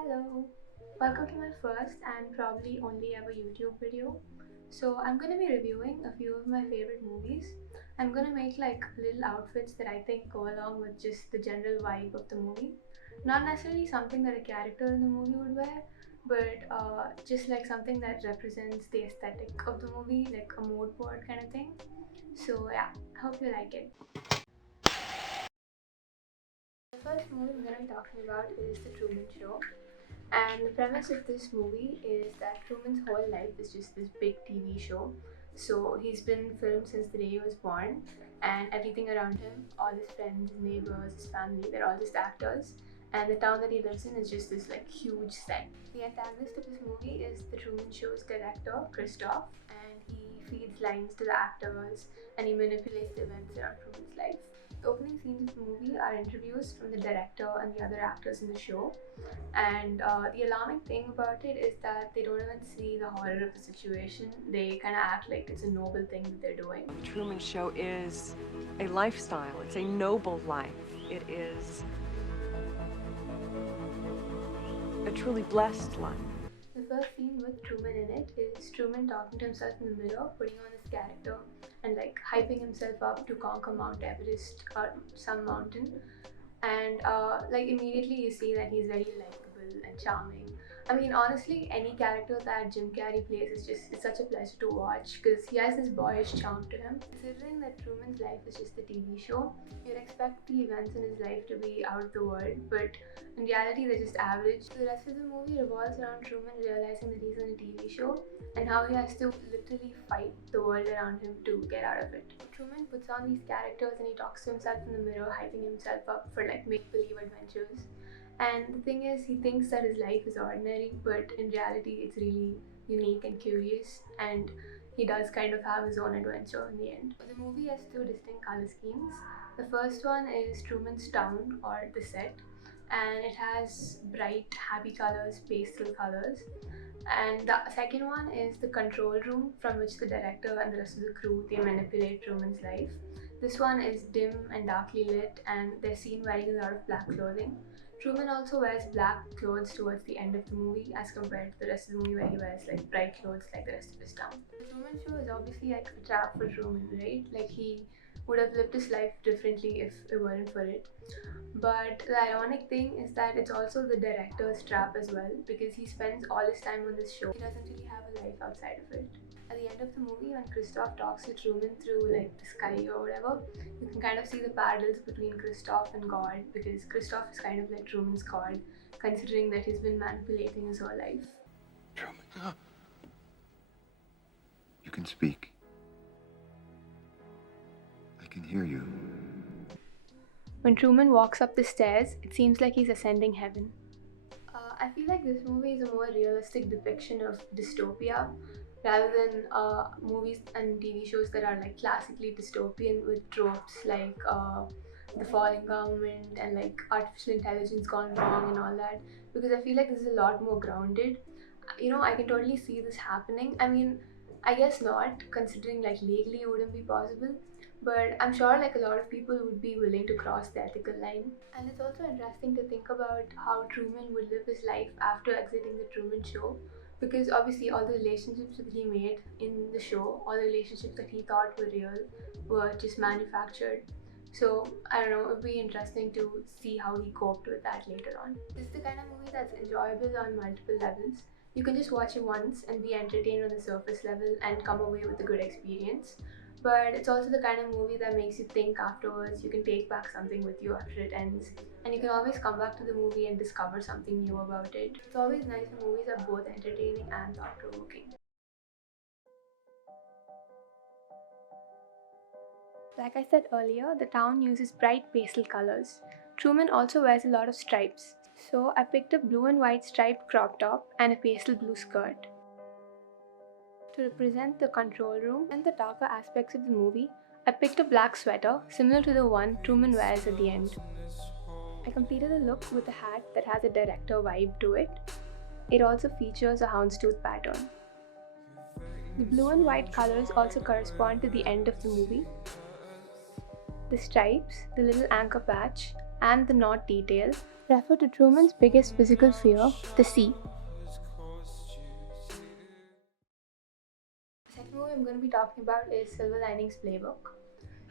Hello, welcome to my first and probably only ever YouTube video. So I'm going to be reviewing a few of my favorite movies. I'm going to make like little outfits that I think go along with just the general vibe of the movie. Not necessarily something that a character in the movie would wear, but just like something that represents the aesthetic of the movie, like a mood board kind of thing. So yeah, I hope you like it. The first movie I'm going to be talking about is The Truman Show. And the premise of this movie is that Truman's whole life is just this big TV show. So he's been filmed since the day he was born, and everything around him, all his friends, his neighbors, his family, they're all just actors. And the town that he lives in is just this like huge set. The antagonist of this movie is the Truman Show's director, Christoph, and he feeds lines to the actors and he manipulates the events around Truman's life. The opening scenes of the movie are interviews from the director and the other actors in the show, and the alarming thing about it is that they don't even see the horror of the situation. They kind of act like it's a noble thing that they're doing. The Truman Show is a lifestyle. It's a noble life. It is a truly blessed life. The first scene with Truman in it is Truman talking to himself in the mirror, putting on this character and like hyping himself up to conquer Mount Everest or some mountain. And like immediately you see that he's very likable and charming. I mean, honestly, any character that Jim Carrey plays it's such a pleasure to watch because he has this boyish charm to him. Considering that Truman's life is just a TV show, you'd expect the events in his life to be out of the world, but in reality they're just average. The rest of the movie revolves around Truman realizing that he's on a TV show and how he has to literally fight the world around him to get out of it. Truman puts on these characters and he talks to himself in the mirror, hyping himself up for like make-believe adventures. And the thing is, he thinks that his life is ordinary, but in reality it's really unique and curious, and he does kind of have his own adventure in the end. The movie has two distinct color schemes. The first one is Truman's town or the set, and it has bright, happy colors, pastel colors. And the second one is the control room from which the director and the rest of the crew they manipulate Truman's life. This one is dim and darkly lit, and they're seen wearing a lot of black clothing. Truman also wears black clothes towards the end of the movie as compared to the rest of the movie where he wears like bright clothes like the rest of his town. The Truman Show is obviously like a trap for Truman, right? Like he would have lived his life differently if it weren't for it. But the ironic thing is that it's also the director's trap as well, because he spends all his time on this show. He doesn't really have a life outside of it. At the end of the movie, when Christoph talks to Truman through like the sky or whatever, you can kind of see the parallels between Christoph and God, because Christoph is kind of like Truman's God, considering that he's been manipulating his whole life. Truman, you can speak. I can hear you. When Truman walks up the stairs, it seems like he's ascending heaven. I feel like this movie is a more realistic depiction of dystopia rather than movies and TV shows that are like classically dystopian with tropes like the falling government and like artificial intelligence gone wrong and all that, because I feel like this is a lot more grounded. You know, I can totally see this happening. I mean, I guess not, considering like legally it wouldn't be possible, but I'm sure like a lot of people would be willing to cross the ethical line. And it's also interesting to think about how Truman would live his life after exiting the Truman Show, because obviously all the relationships that he made in the show, all the relationships that he thought were real, were just manufactured. So I don't know, it would be interesting to see how he coped with that later on. This is the kind of movie that's enjoyable on multiple levels. You can just watch it once and be entertained on the surface level and come away with a good experience. But it's also the kind of movie that makes you think afterwards. You can take back something with you after it ends, and you can always come back to the movie and discover something new about it. It's always nice when movies are both entertaining and thought-provoking. Like I said earlier, the town uses bright pastel colors. Truman also wears a lot of stripes, so I picked a blue and white striped crop top and a pastel blue skirt. To represent the control room and the darker aspects of the movie, I picked a black sweater similar to the one Truman wears at the end. I completed the look with a hat that has a director vibe to it. It also features a houndstooth pattern. The blue and white colors also correspond to the end of the movie. The stripes, the little anchor patch, and the knot detail refer to Truman's biggest physical fear, the sea. The second movie I'm going to be talking about is Silver Linings Playbook.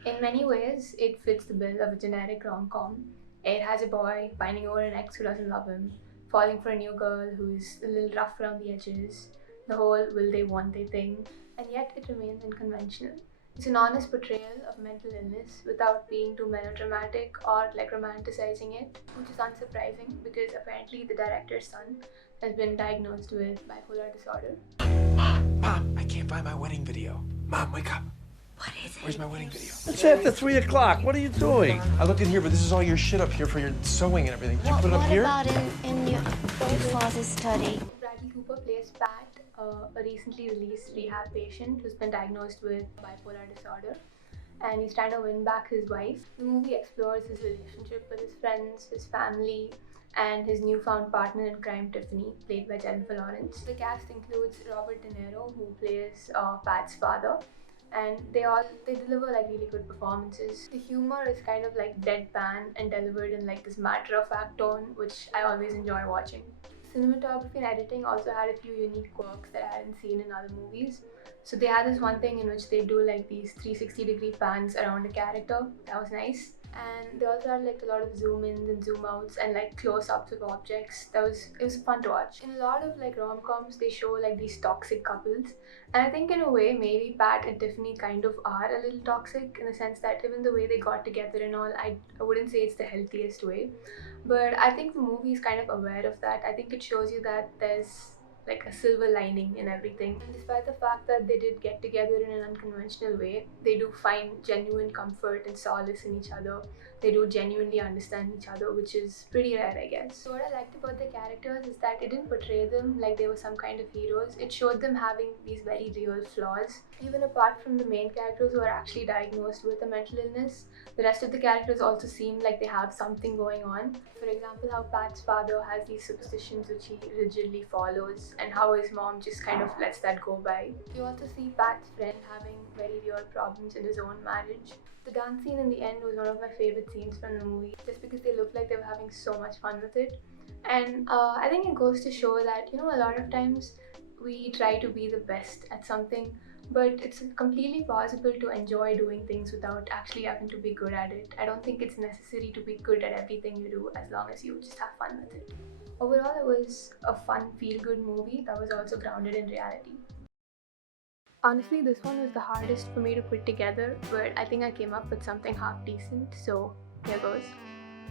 In many ways, it fits the bill of a generic rom-com. It has a boy finding over an ex who doesn't love him, falling for a new girl who's a little rough around the edges, the whole will they won't they thing, and yet it remains unconventional. It's an honest portrayal of mental illness without being too melodramatic or like romanticizing it, which is unsurprising because apparently the director's son has been diagnosed with bipolar disorder. Mom, I can't find my wedding video. Mom, wake up. What is it? Where's my wedding video? It's after 3 o'clock. What are you doing? I looked in here, but this is all your shit up here for your sewing and everything. Did you put it up here? What about in your closet study? Bradley Cooper plays Pat, a recently released rehab patient who's been diagnosed with bipolar disorder, and he's trying to win back his wife. The movie explores his relationship with his friends, his family, and his newfound partner in crime, Tiffany, played by Jennifer Lawrence. The cast includes Robert De Niro, who plays Pat's father, and they deliver like really good performances. The humor is kind of like deadpan and delivered in like this matter-of-fact tone, which I always enjoy watching. Cinematography and editing also had a few unique quirks that I hadn't seen in other movies. So they had this one thing in which they do like these 360-degree pans around a character. That was nice. And they also had like a lot of zoom ins and zoom outs and like close-ups of objects. It was fun to watch. In a lot of like rom-coms, they show like these toxic couples, and I think in a way maybe Pat and Tiffany kind of are a little toxic in the sense that even the way they got together and all, I wouldn't say it's the healthiest way, but I think the movie is kind of aware of that. I think it shows you that there's like a silver lining in everything. And despite the fact that they did get together in an unconventional way, they do find genuine comfort and solace in each other. They do genuinely understand each other, which is pretty rare, I guess. So what I liked about the characters is that it didn't portray them like they were some kind of heroes. It showed them having these very real flaws. Even apart from the main characters who are actually diagnosed with a mental illness, the rest of the characters also seem like they have something going on. For example, how Pat's father has these superstitions which he rigidly follows, and how his mom just kind of lets that go by. You also see Pat's friend having very real problems in his own marriage. The dance scene in the end was one of my favorite scenes from the movie, just because they looked like they were having so much fun with it. And I think it goes to show that, a lot of times we try to be the best at something, but it's completely possible to enjoy doing things without actually having to be good at it. I don't think it's necessary to be good at everything you do as long as you just have fun with it. Overall, it was a fun, feel-good movie that was also grounded in reality. Honestly, this one was the hardest for me to put together, but I think I came up with something half decent, so here goes.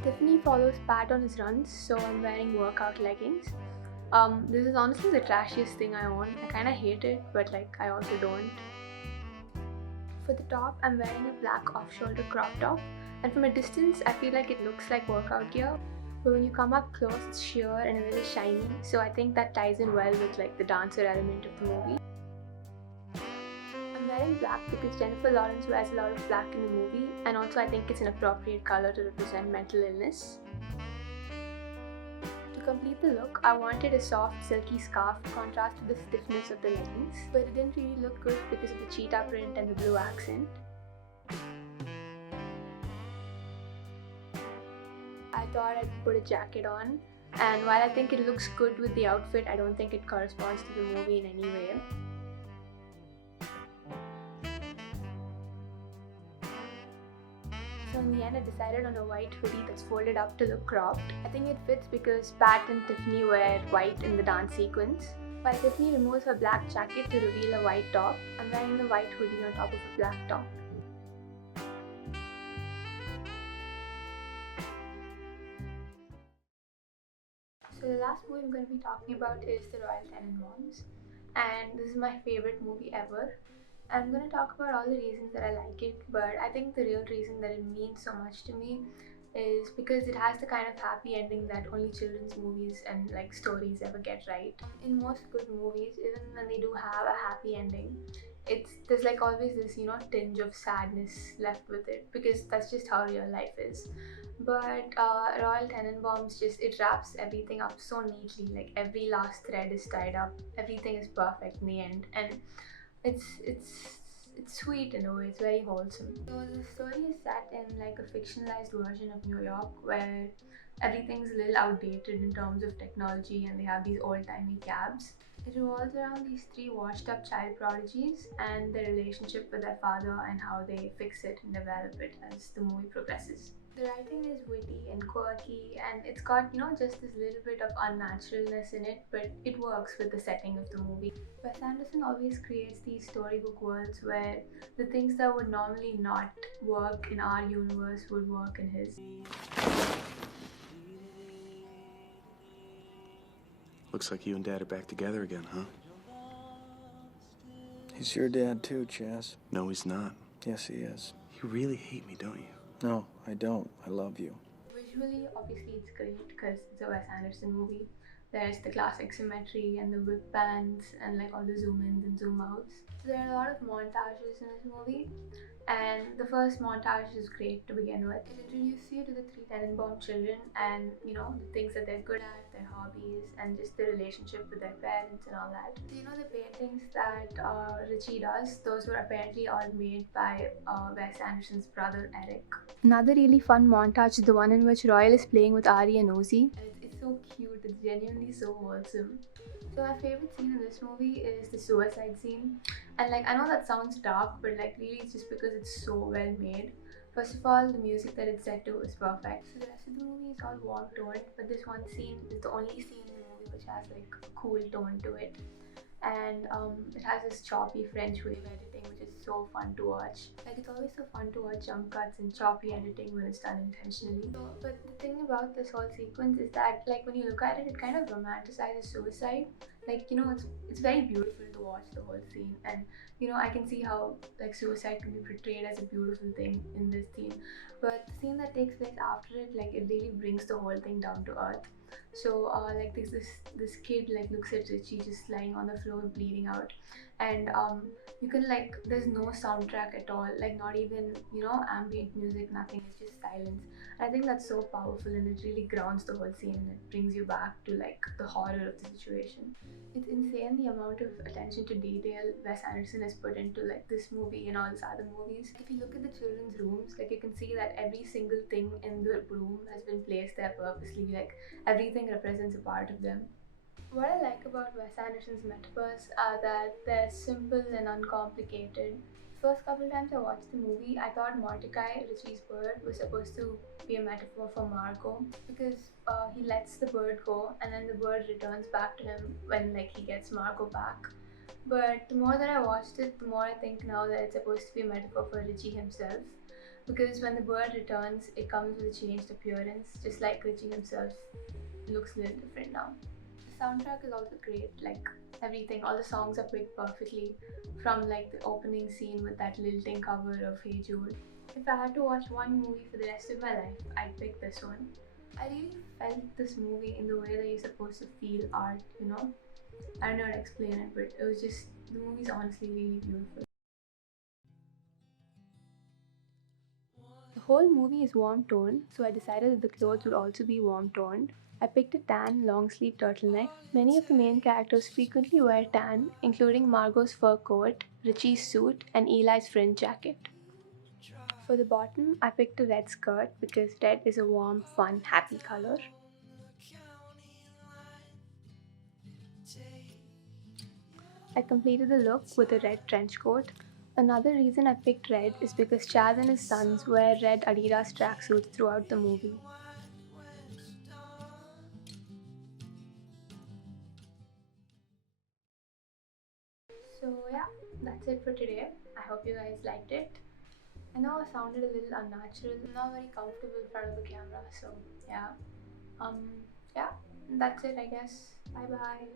Tiffany follows Pat on his runs, so I'm wearing workout leggings. This is honestly the trashiest thing I own. I kinda hate it, but I also don't. For the top, I'm wearing a black off-shoulder crop top, and from a distance, I feel like it looks like workout gear. But when you come up close, it's sheer and a little shiny, so I think that ties in well with the dancer element of the movie. I'm wearing black because Jennifer Lawrence wears a lot of black in the movie, and also I think it's an appropriate color to represent mental illness. To complete the look, I wanted a soft, silky scarf to contrast with the stiffness of the leggings, but it didn't really look good because of the cheetah print and the blue accent. I thought I'd put a jacket on, and while I think it looks good with the outfit, I don't think it corresponds to the movie in any way. So in the end, I decided on a white hoodie that's folded up to look cropped. I think it fits because Pat and Tiffany wear white in the dance sequence. While Tiffany removes her black jacket to reveal a white top, I'm wearing the white hoodie on top of a black top. So the last movie I'm going to be talking about is the Royal Tenenbaums, and this is my favorite movie ever. I'm going to talk about all the reasons that I like it, but I think the real reason that it means so much to me is because it has the kind of happy ending that only children's movies and stories ever get right. In most good movies, even when they do have a happy ending, there's always this tinge of sadness left with it, because that's just how real life is. But Royal Tenenbaums it wraps everything up so neatly. Every last thread is tied up, everything is perfect in the end, and it's it's sweet in a way. It's very wholesome. So the story is set in like a fictionalized version of New York where everything's a little outdated in terms of technology, and they have these old-timey cabs. It revolves around these three washed-up child prodigies and their relationship with their father and how they fix it and develop it as the movie progresses. The writing is witty and quirky, and it's got, just this little bit of unnaturalness in it, but it works with the setting of the movie. Wes Anderson always creates these storybook worlds where the things that would normally not work in our universe would work in his. Looks like you and Dad are back together again, huh? He's your dad too, Chaz. No, he's not. Yes, he is. You really hate me, don't you? No, I don't. I love you. Visually, obviously, it's great because it's a Wes Anderson movie. There's the classic symmetry and the whip bands and like all the zoom ins and zoom outs. So there are a lot of montages in this movie, and the first montage is great to begin with. It introduces you to the three Tenenbaum children and the things that they're good at, their hobbies, and just their relationship with their parents and all that. So the paintings that Richie does, those were apparently all made by Wes Anderson's brother Eric. Another really fun montage is the one in which Royal is playing with Ari and Ozzy. It's so cute, it's genuinely so wholesome. So my favorite scene in this movie is the suicide scene. And I know that sounds dark, but really it's just because it's so well made. First of all, the music that it's set to is perfect. So the rest of the movie is all warm toned, but this one scene is the only scene in the movie which has a cool tone to it. And it has this choppy French wave editing, which is so fun to watch. It's always so fun to watch jump cuts and choppy editing when it's done intentionally. But the thing about this whole sequence is that when you look at it, it kind of romanticizes suicide. It's very beautiful to watch the whole scene, and I can see how suicide can be portrayed as a beautiful thing in this scene. But the scene that takes place after it, it really brings the whole thing down to earth. So this kid looks at Richie just lying on the floor bleeding out, and you can there's no soundtrack at all, not even ambient music, nothing. It's just silence. And I think that's so powerful, and it really grounds the whole scene, and it brings you back to the horror of the situation. It's insane the amount of attention to detail Wes Anderson has put into this movie and all his other movies. If you look at the children's rooms, you can see that every single thing in the room has been placed there purposely. Everything represents a part of them. What I like about Wes Anderson's metaphors are that they're simple and uncomplicated. The first couple times I watched the movie, I thought Mordecai, Richie's bird, was supposed to be a metaphor for Margot, because he lets the bird go and then the bird returns back to him when he gets Margot back. But the more that I watched it, the more I think now that it's supposed to be a metaphor for Richie himself, because when the bird returns, it comes with a changed appearance, just like Richie himself looks a little different now. The soundtrack is also great, everything, all the songs are picked perfectly, from the opening scene with that lilting cover of Hey Jude. If I had to watch one movie for the rest of my life, I'd pick this one. I really felt this movie in the way that you're supposed to feel art, I don't know how to explain it, but it was just, the movie's honestly really beautiful. The whole movie is warm toned, so I decided that the clothes would also be warm toned. I picked a tan long sleeve turtleneck. Many of the main characters frequently wear tan, including Margot's fur coat, Richie's suit, and Eli's fringe jacket. For the bottom, I picked a red skirt because red is a warm, fun, happy color. I completed the look with a red trench coat. Another reason I picked red is because Chaz and his sons wear red Adidas tracksuits throughout the movie. So yeah, that's it for today. I hope you guys liked it. I know I sounded a little unnatural. I'm not very comfortable in front of the camera, so yeah. Yeah, that's it I guess. Bye bye.